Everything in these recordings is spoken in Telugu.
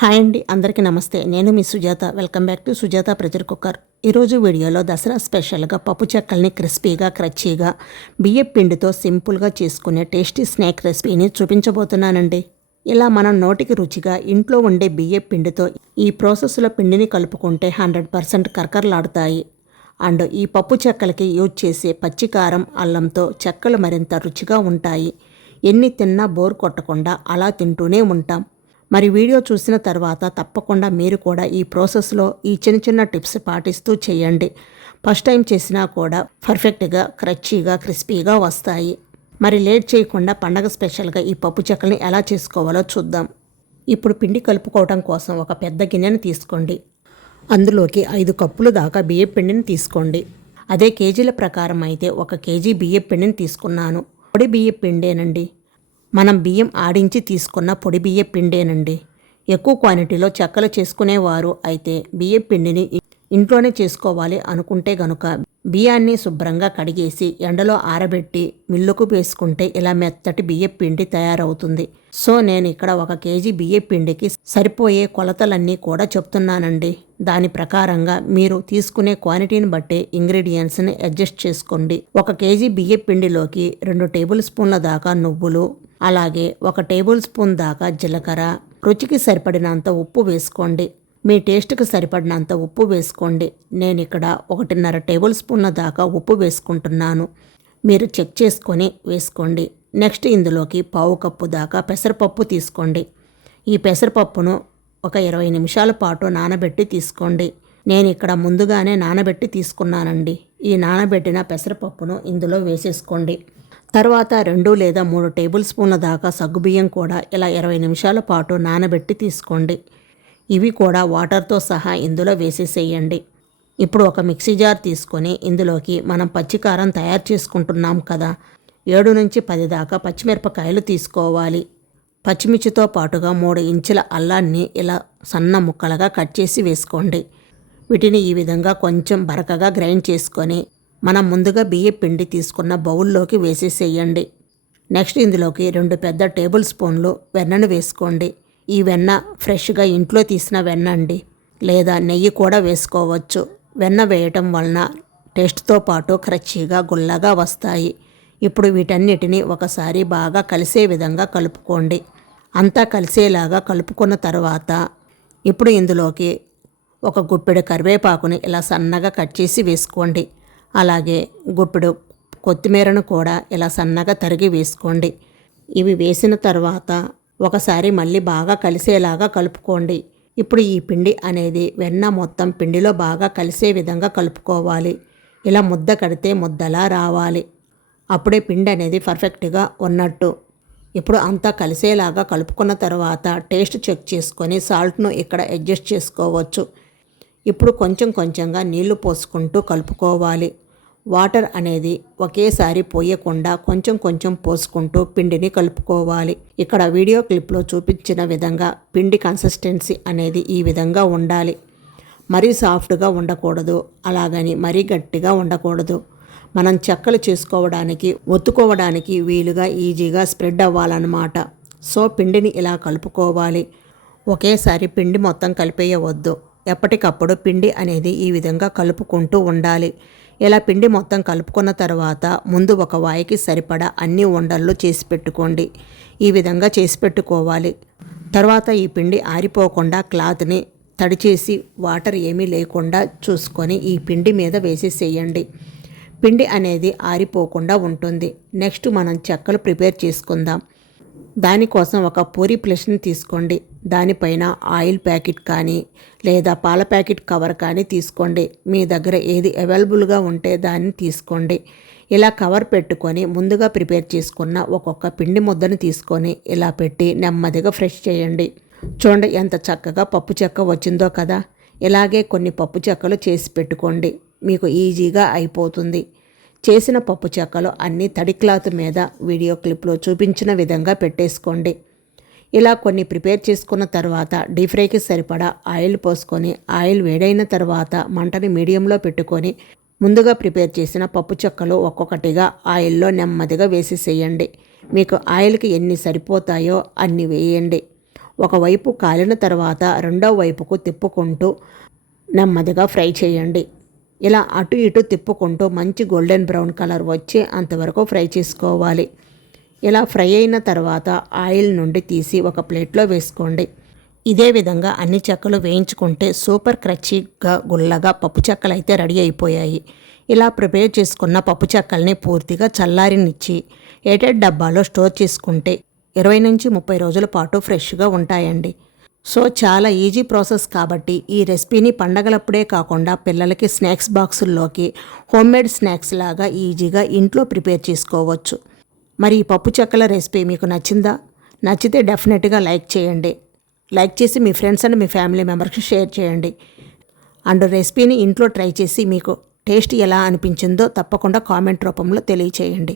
హాయ్ అండి అందరికీ నమస్తే. నేను మీ Sujatha. Welcome back to Sujatha pressure cooker ఈరోజు వీడియోలో దసరా స్పెషల్గా పప్పు చెక్కల్ని క్రిస్పీగా క్రచ్చీగా బియ్యం పిండితో సింపుల్గా చేసుకునే టేస్టీ స్నాక్ రెసిపీని చూపించబోతున్నానండి. ఇలా మనం నోటికి రుచిగా ఇంట్లో ఉండే బియ్యం పిండితో ఈ ప్రాసెస్లో పిండిని కలుపుకుంటే హండ్రెడ్ పర్సెంట్ కరకరలాడుతాయి. అండ్ ఈ పప్పు చెక్కలకి యూజ్ చేసే పచ్చికారం అల్లంతో చెక్కలు మరింత రుచిగా ఉంటాయి. ఎన్ని తిన్నా బోర్ కొట్టకుండా అలా తింటూనే ఉంటాం. మరి వీడియో చూసిన తర్వాత తప్పకుండా మీరు కూడా ఈ ప్రాసెస్లో ఈ చిన్న చిన్న టిప్స్ పాటిస్తూ చేయండి. ఫస్ట్ టైం చేసినా కూడా పర్ఫెక్ట్గా క్రచ్చీగా క్రిస్పీగా వస్తాయి. మరి లేట్ చేయకుండా పండగ స్పెషల్గా ఈ పప్పు చెక్కల్ని ఎలా చేసుకోవాలో చూద్దాం. ఇప్పుడు పిండి కలుపుకోవడం కోసం ఒక పెద్ద గిన్నెను తీసుకోండి. అందులోకి ఐదు కప్పులు దాకా బియ్యం పిండిని తీసుకోండి. అదే కేజీల ప్రకారం అయితే ఒక కేజీ బియ్యం పిండిని తీసుకున్నాను. పొడి బియ్యం పిండేనండి. మనం బియ్యం ఆడించి తీసుకున్న పొడి బియ్య పిండేనండి. ఎక్కువ క్వాంటిటీలో చెక్కలు చేసుకునేవారు అయితే బియ్య పిండిని ఇంట్లోనే చేసుకోవాలి అనుకుంటే గనుక బియ్యాన్ని శుభ్రంగా కడిగేసి ఎండలో ఆరబెట్టి మిల్లుకు వేసుకుంటే ఇలా మెత్తటి బియ్య పిండి తయారవుతుంది. సో నేను ఇక్కడ ఒక కేజీ బియ్య పిండికి సరిపోయే కొలతలన్నీ కూడా చెప్తున్నానండి. దాని ప్రకారంగా మీరు తీసుకునే క్వాంటిటీని బట్టి ఇంగ్రీడియంట్స్ని అడ్జస్ట్ చేసుకోండి. ఒక కేజీ బియ్య పిండిలోకి రెండు టేబుల్ స్పూన్ల దాకా నువ్వులు అలాగే ఒక టేబుల్ స్పూన్ దాకా జీలకర్ర. రుచికి సరిపడినంత ఉప్పు వేసుకోండి. మీ టేస్ట్కి సరిపడినంత ఉప్పు వేసుకోండి. నేను ఇక్కడ ఒకటిన్నర టేబుల్ స్పూన్ల దాకా ఉప్పు వేసుకుంటున్నాను. మీరు చెక్ చేసుకొని వేసుకోండి. నెక్స్ట్ ఇందులోకి పావు కప్పు దాకా పెసరపప్పు తీసుకోండి. ఈ పెసరపప్పును ఒక ఇరవై నిమిషాల పాటు నానబెట్టి తీసుకోండి. నేను ఇక్కడ ముందుగానే నానబెట్టి తీసుకున్నానండి. ఈ నానబెట్టిన పెసరపప్పును ఇందులో వేసేసుకోండి. తర్వాత రెండు లేదా మూడు టేబుల్ స్పూన్ల దాకా సగ్గుబియ్యం కూడా ఇలా ఇరవై నిమిషాల పాటు నానబెట్టి తీసుకోండి. ఇవి కూడా వాటర్తో సహా ఇందులో వేసేసేయండి. ఇప్పుడు ఒక మిక్సీ జార్ తీసుకొని ఇందులోకి మనం పచ్చికారం తయారు చేసుకుంటున్నాం కదా. ఏడు నుంచి పది దాకా పచ్చిమిరపకాయలు తీసుకోవాలి. పచ్చిమిర్చితో పాటుగా మూడు ఇంచుల అల్లాన్ని ఇలా సన్న ముక్కలుగా కట్ చేసి వేసుకోండి. వీటిని ఈ విధంగా కొంచెం బరకగా గ్రైండ్ చేసుకొని మనం ముందుగా బియ్య పిండి తీసుకున్న బౌల్లోకి వేసేసేయండి. నెక్స్ట్ ఇందులోకి రెండు పెద్ద టేబుల్ స్పూన్లు వెన్నను వేసుకోండి. ఈ వెన్న ఫ్రెష్గా ఇంట్లో తీసిన వెన్న అండి. లేదా నెయ్యి కూడా వేసుకోవచ్చు. వెన్న వేయటం వలన టేస్ట్తో పాటు క్రచ్చీగా గుల్లగా వస్తాయి. ఇప్పుడు వీటన్నిటిని ఒకసారి బాగా కలిసే విధంగా కలుపుకోండి. అంతా కలిసేలాగా కలుపుకున్న తర్వాత ఇప్పుడు ఇందులోకి ఒక గుప్పెడు కరివేపాకుని ఇలా సన్నగా కట్ చేసి వేసుకోండి. అలాగే గుప్పెడు కొత్తిమీరను కూడా ఇలా సన్నగా తరిగి వేసుకోండి. ఇవి వేసిన తర్వాత ఒకసారి మళ్ళీ బాగా కలిసేలాగా కలుపుకోండి. ఇప్పుడు ఈ పిండి అనేది వెన్న మొత్తం పిండిలో బాగా కలిసే విధంగా కలుపుకోవాలి. ఇలా ముద్ద కడితే ముద్దలా రావాలి. అప్పుడే పిండి అనేది పర్ఫెక్ట్గా ఉన్నట్టు. ఇప్పుడు అంతా కలిసేలాగా కలుపుకున్న తర్వాత టేస్ట్ చెక్ చేసుకొని సాల్ట్ను ఇక్కడ అడ్జస్ట్ చేసుకోవచ్చు. ఇప్పుడు కొంచెం కొంచెంగా నీళ్ళు పోసుకుంటూ కలుపుకోవాలి. వాటర్ అనేది ఒకేసారి పోయకుండా కొంచెం కొంచెం పోసుకుంటూ పిండిని కలుపుకోవాలి. ఇక్కడ వీడియో క్లిప్లో చూపించిన విధంగా పిండి కన్సిస్టెన్సీ అనేది ఈ విధంగా ఉండాలి. మరీ సాఫ్ట్గా ఉండకూడదు. అలాగని మరీ గట్టిగా ఉండకూడదు. మనం చెక్కలు చేసుకోవడానికి ఒత్తుకోవడానికి వీలుగా ఈజీగా స్ప్రెడ్ అవ్వాలన్నమాట. సో పిండిని ఇలా కలుపుకోవాలి. ఒకేసారి పిండి మొత్తం కలిపేయవద్దు. ఎప్పటికప్పుడు పిండి అనేది ఈ విధంగా కలుపుకుంటూ ఉండాలి. ఇలా పిండి మొత్తం కలుపుకున్న తర్వాత ముందు ఒక వాయికి సరిపడా అన్ని ఉండళ్ళు చేసి పెట్టుకోండి. ఈ విధంగా చేసి పెట్టుకోవాలి. తర్వాత ఈ పిండి ఆరిపోకుండా క్లాత్ని తడిచేసి వాటర్ ఏమీ లేకుండా చూసుకొని ఈ పిండి మీద వేసేసేయండి. పిండి అనేది ఆరిపోకుండా ఉంటుంది. నెక్స్ట్ మనం చెక్కలు ప్రిపేర్ చేసుకుందాం. దానికోసం ఒక పూరి ప్లేస్ని తీసుకోండి. దానిపైన ఆయిల్ ప్యాకెట్ కానీ లేదా పాల ప్యాకెట్ కవర్ కానీ తీసుకోండి. మీ దగ్గర ఏది అవైలబుల్గా ఉంటే దాన్ని తీసుకోండి. ఇలా కవర్ పెట్టుకొని ముందుగా ప్రిపేర్ చేసుకున్న ఒక్కొక్క పిండి ముద్దను తీసుకొని ఇలా పెట్టి నెమ్మదిగా ఫ్రెష్ చేయండి. చూడండి ఎంత చక్కగా పప్పు చెక్క వచ్చిందో కదా. ఇలాగే కొన్ని పప్పు చెక్కలు చేసి పెట్టుకోండి. మీకు ఈజీగా అయిపోతుంది. చేసిన పప్పు చెక్కలు అన్ని తడి క్లాత్ మీద వీడియో క్లిప్లో చూపించిన విధంగా పెట్టేసుకోండి. ఇలా కొన్ని ప్రిపేర్ చేసుకున్న తర్వాత డీప్ ఫ్రైకి సరిపడా ఆయిల్ పోసుకొని ఆయిల్ వేడైన తర్వాత మంటని మీడియంలో పెట్టుకొని ముందుగా ప్రిపేర్ చేసిన పప్పు చెక్కలు ఒక్కొక్కటిగా ఆయిల్లో నెమ్మదిగా వేసేసేయండి. మీకు ఆయిల్కి ఎన్ని సరిపోతాయో అన్ని వేయండి. ఒకవైపు కాలిన తర్వాత రెండో వైపుకు తిప్పుకుంటూ నెమ్మదిగా ఫ్రై చేయండి. ఇలా అటు ఇటు తిప్పుకుంటూ మంచి గోల్డెన్ బ్రౌన్ కలర్ వచ్చే అంతవరకు ఫ్రై చేసుకోవాలి. ఇలా ఫ్రై అయిన తర్వాత ఆయిల్ నుండి తీసి ఒక ప్లేట్లో వేసుకోండి. ఇదే విధంగా అన్ని చెక్కలు వేయించుకుంటే సూపర్ క్రచీగా గుల్లగా పప్పు చెక్కలు అయితే రెడీ అయిపోయాయి. ఇలా ప్రిపేర్ చేసుకున్న పప్పు చెక్కల్ని పూర్తిగా చల్లారినిచ్చి ఏటెడ్ డబ్బాలో స్టోర్ చేసుకుంటే ఇరవై నుంచి ముప్పై రోజుల పాటు ఫ్రెష్గా ఉంటాయండి. సో చాలా ఈజీ ప్రాసెస్ కాబట్టి ఈ రెసిపీని పండగలప్పుడే కాకుండా పిల్లలకి స్నాక్స్ బాక్సుల్లోకి హోమ్మేడ్ స్నాక్స్ లాగా ఈజీగా ఇంట్లో ప్రిపేర్ చేసుకోవచ్చు. మరి ఈ పప్పు చెక్కల రెసిపీ మీకు నచ్చిందా? నచ్చితే డెఫినెట్గా లైక్ చేయండి. లైక్ చేసి మీ ఫ్రెండ్స్ అండ్ మీ ఫ్యామిలీ మెంబర్స్కి షేర్ చేయండి. అండ్ రెసిపీని ఇంట్లో ట్రై చేసి మీకు టేస్ట్ ఎలా అనిపించిందో తప్పకుండా కామెంట్ రూపంలో తెలియచేయండి.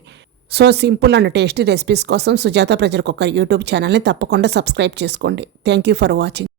So simple and tasty recipes కోసం సుజాత ప్రజలకు ఒక యూట్యూబ్ ఛానల్ని తప్పకుండా సబ్స్క్రైబ్ చేసుకోండి. Thank you for watching